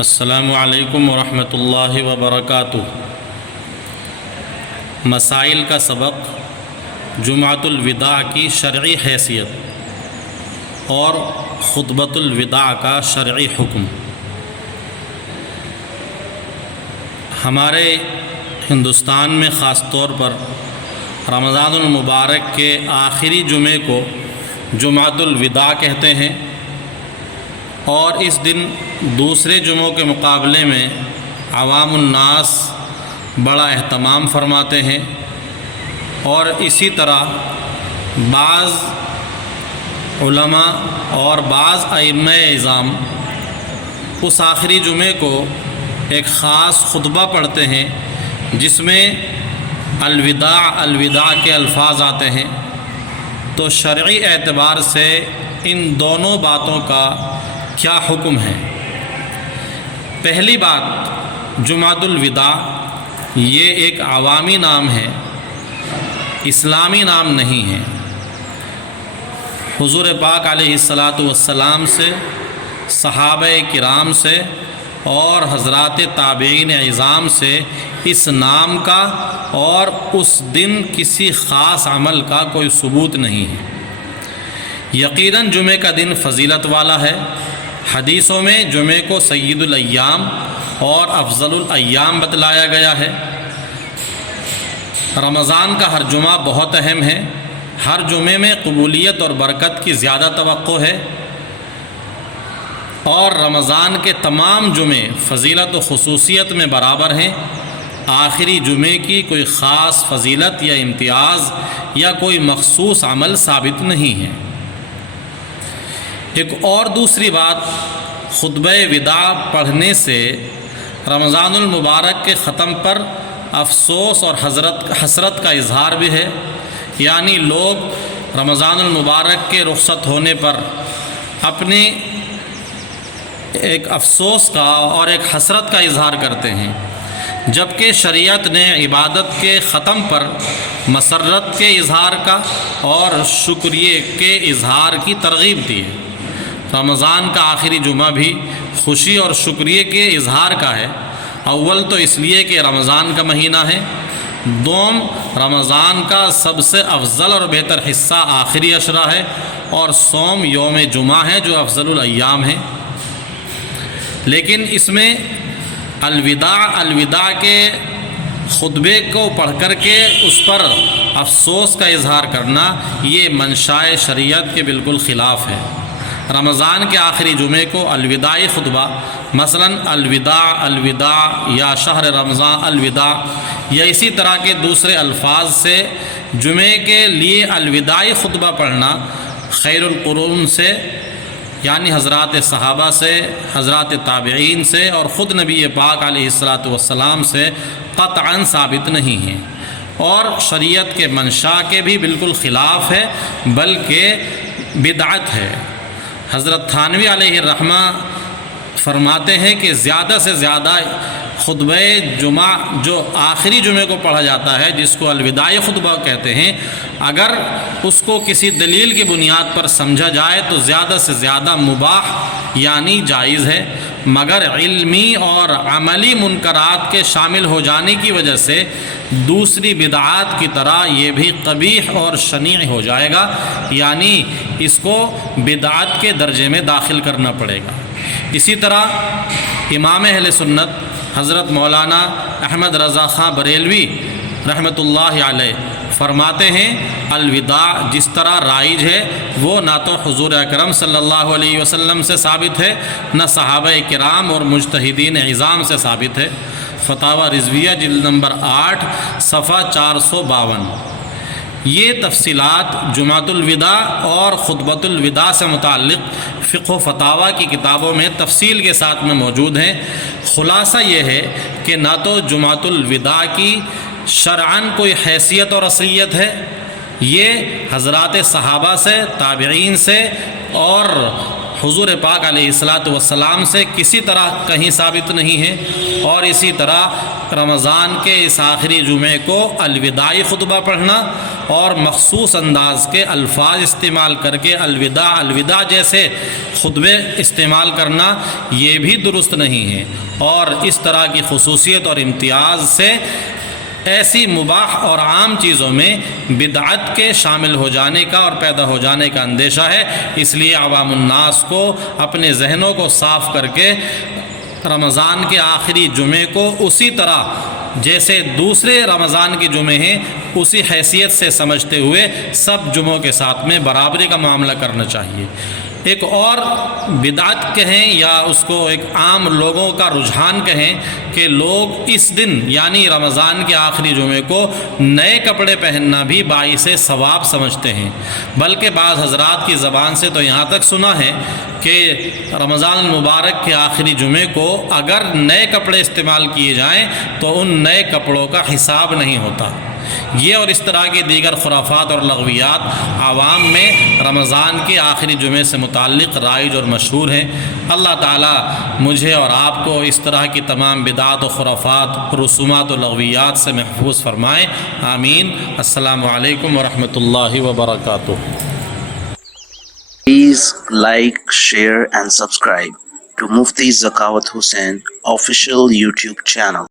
السلام علیکم ورحمۃ اللہ وبرکاتہ۔ مسائل کا سبق، جمعۃ الوداع کی شرعی حیثیت اور خطبۃ الوداع کا شرعی حکم۔ ہمارے ہندوستان میں خاص طور پر رمضان المبارک کے آخری جمعے کو جمعۃ الوداع کہتے ہیں، اور اس دن دوسرے جمعوں کے مقابلے میں عوام الناس بڑا اہتمام فرماتے ہیں، اور اسی طرح بعض علماء اور بعض ائمہ اعظام اس آخری جمعے کو ایک خاص خطبہ پڑھتے ہیں جس میں الوداع الوداع کے الفاظ آتے ہیں۔ تو شرعی اعتبار سے ان دونوں باتوں کا کیا حکم ہے؟ پہلی بات، جمعۃ الوداع یہ ایک عوامی نام ہے، اسلامی نام نہیں ہے۔ حضور پاک علیہ الصلاۃ سے، صحابہ کرام سے اور حضرات تابعین اعظام سے اس نام کا اور اس دن کسی خاص عمل کا کوئی ثبوت نہیں ہے۔ یقیناً جمعے کا دن فضیلت والا ہے۔ حدیثوں میں جمعے کو سید الایام اور افضل الایام بتلایا گیا ہے۔ رمضان کا ہر جمعہ بہت اہم ہے، ہر جمعے میں قبولیت اور برکت کی زیادہ توقع ہے، اور رمضان کے تمام جمعے فضیلت و خصوصیت میں برابر ہیں۔ آخری جمعے کی کوئی خاص فضیلت یا امتیاز یا کوئی مخصوص عمل ثابت نہیں ہے۔ ایک اور دوسری بات، خطبہ وداع پڑھنے سے رمضان المبارک کے ختم پر افسوس اور حسرت کا اظہار بھی ہے، یعنی لوگ رمضان المبارک کے رخصت ہونے پر اپنے ایک افسوس کا اور ایک حسرت کا اظہار کرتے ہیں، جبکہ شریعت نے عبادت کے ختم پر مسرت کے اظہار کا اور شکریہ کے اظہار کی ترغیب دی ہے۔ رمضان کا آخری جمعہ بھی خوشی اور شکریہ کے اظہار کا ہے۔ اول تو اس لیے کہ رمضان کا مہینہ ہے، دوم رمضان کا سب سے افضل اور بہتر حصہ آخری عشرہ ہے، اور سوم یوم جمعہ ہے جو افضل الایام ہے۔ لیکن اس میں الوداع کے خطبے کو پڑھ کر کے اس پر افسوس کا اظہار کرنا یہ منشاء شریعت کے بالکل خلاف ہے۔ رمضان کے آخری جمعے کو الوداعی خطبہ، مثلاً الوداع یا شہر رمضان الوداع یا اسی طرح کے دوسرے الفاظ سے جمعے کے لیے الوداعی خطبہ پڑھنا خیر القرون سے، یعنی حضرات صحابہ سے، حضرات تابعین سے اور خود نبی پاک علیہ السلام سے قطعاً ثابت نہیں ہے، اور شریعت کے منشاء کے بھی بالکل خلاف ہے، بلکہ بدعت ہے۔ حضرت تھانوی علیہ الرحمہ فرماتے ہیں کہ زیادہ سے زیادہ خطبہ جمعہ جو آخری جمعے کو پڑھا جاتا ہے، جس کو الوداعی خطبہ کہتے ہیں، اگر اس کو کسی دلیل کی بنیاد پر سمجھا جائے تو زیادہ سے زیادہ مباح یعنی جائز ہے، مگر علمی اور عملی منکرات کے شامل ہو جانے کی وجہ سے دوسری بدعات کی طرح یہ بھی قبیح اور شنیع ہو جائے گا، یعنی اس کو بدعت کے درجے میں داخل کرنا پڑے گا۔ اسی طرح امام اہل سنت حضرت مولانا احمد رضا خان بریلوی رحمۃ اللہ علیہ فرماتے ہیں، الوداع جس طرح رائج ہے وہ نہ تو حضور اکرم صلی اللہ علیہ وسلم سے ثابت ہے، نہ صحابہ کرام اور مجتہدین اعظام سے ثابت ہے۔ فتاوی رضویہ جلد نمبر 8 صفحہ 452۔ یہ تفصیلات جمعۃ الوداع اور خطبۃ الوداع سے متعلق فقہ و فتاوی کی کتابوں میں تفصیل کے ساتھ میں موجود ہیں۔ خلاصہ یہ ہے کہ نہ تو جمعۃ الوداع کی شرعاً کوئی حیثیت اور اصلیت ہے، یہ حضرات صحابہ سے، تابعین سے اور حضور پاک علیہ الصلاۃ والسلام سے کسی طرح کہیں ثابت نہیں ہے۔ اور اسی طرح رمضان کے اس آخری جمعے کو الوداعی خطبہ پڑھنا اور مخصوص انداز کے الفاظ استعمال کر کے الوداع الوداع جیسے خطبے استعمال کرنا یہ بھی درست نہیں ہے، اور اس طرح کی خصوصیت اور امتیاز سے ایسی مباح اور عام چیزوں میں بدعت کے شامل ہو جانے کا اور پیدا ہو جانے کا اندیشہ ہے۔ اس لیے عوام الناس کو اپنے ذہنوں کو صاف کر کے رمضان کے آخری جمعے کو اسی طرح جیسے دوسرے رمضان کے جمعے ہیں اسی حیثیت سے سمجھتے ہوئے سب جمعوں کے ساتھ میں برابری کا معاملہ کرنا چاہیے۔ ایک اور بدعت کہیں یا اس کو ایک عام لوگوں کا رجحان کہیں کہ لوگ اس دن یعنی رمضان کے آخری جمعے کو نئے کپڑے پہننا بھی باعث ثواب سمجھتے ہیں، بلکہ بعض حضرات کی زبان سے تو یہاں تک سنا ہے کہ رمضان المبارک کے آخری جمعے کو اگر نئے کپڑے استعمال کیے جائیں تو ان نئے کپڑوں کا حساب نہیں ہوتا۔ یہ اور اس طرح کی دیگر خرافات اور لغویات عوام میں رمضان کے آخری جمعے سے متعلق رائج اور مشہور ہیں۔ اللہ تعالیٰ مجھے اور آپ کو اس طرح کی تمام بدعات و خرافات، رسومات و لغویات سے محفوظ فرمائیں، آمین۔ السلام علیکم ورحمۃ اللہ وبرکاتہ۔ Please like, share and subscribe to Mufti Zakawat Hussain official YouTube channel.